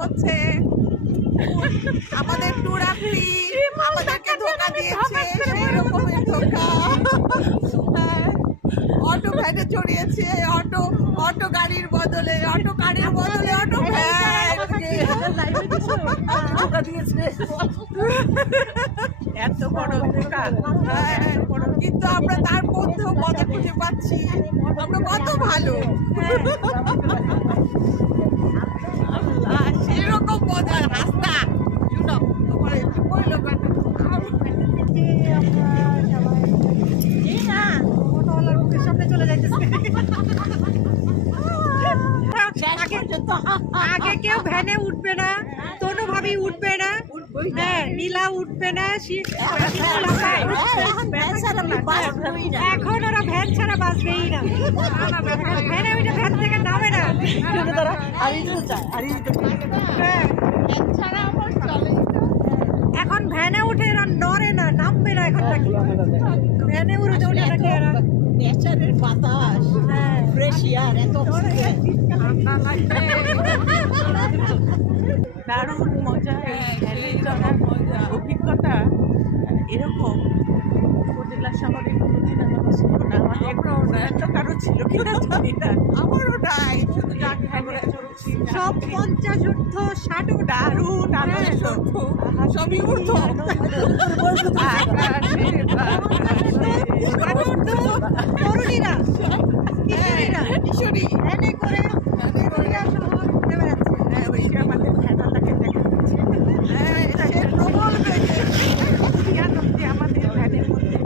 হচ্ছে। আমাদের টুরাপি আমাদেরকে ধোকা দিয়েছে, সেই রকমের ধোকা। অটো ভ্যানে চড়িয়েছে, অটো গাড়ির বদলে অটো ভ্যান ধোকা দিয়েছে। এত বড় ধোকা। কিন্তু আমরা তার মধ্যেও মজা খুঁজে পাচ্ছি, আমরা কত ভালো। সেরকম মজা রাস্তা আগে কেউ ভ্যানে উঠবে না, কোনো ভাবেই উঠবে না। হ্যাঁ, নীলা উঠবে না। এখন ওরা ভ্যান ছাড়া বাঁচবেই না। ভ্যানে উঠে ভ্যান থেকে নামে না। এখন ভ্যানে উঠে এরা নড়ে না, নামবে না। এখন ভ্যানে উঠে ওঠে নাকি এরা। নেচারের বাতাস, ফ্রেশ এয়ার, এত দারুণ মজা। অভিজ্ঞতা এরকম উপজেলা শহরে কোনোদিন আমাদের ছিল না। আমাদের তো কারো ছিল কিনা জানি না, আমারও নাই। শুধু সব 50 ঊর্ধ্ব 60 দারুণ আদর্শ, সবই উঠতো। তরুণীরা কিশোরী ভ্যানে করে শহর নেমে যাচ্ছে। আমাদের ভ্যানটাকে দেখা যাচ্ছে প্রবল বেগে আমাদের ভ্যানের মধ্যে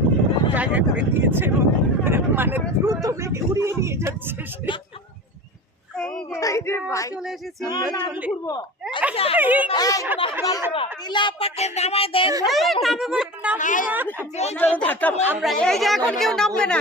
জায়গা করে দিয়েছে, মানে দ্রুত বেগে উড়িয়ে নিয়ে যাচ্ছে। চলে এসেছি। এই যে এখন কেউ নামবে না।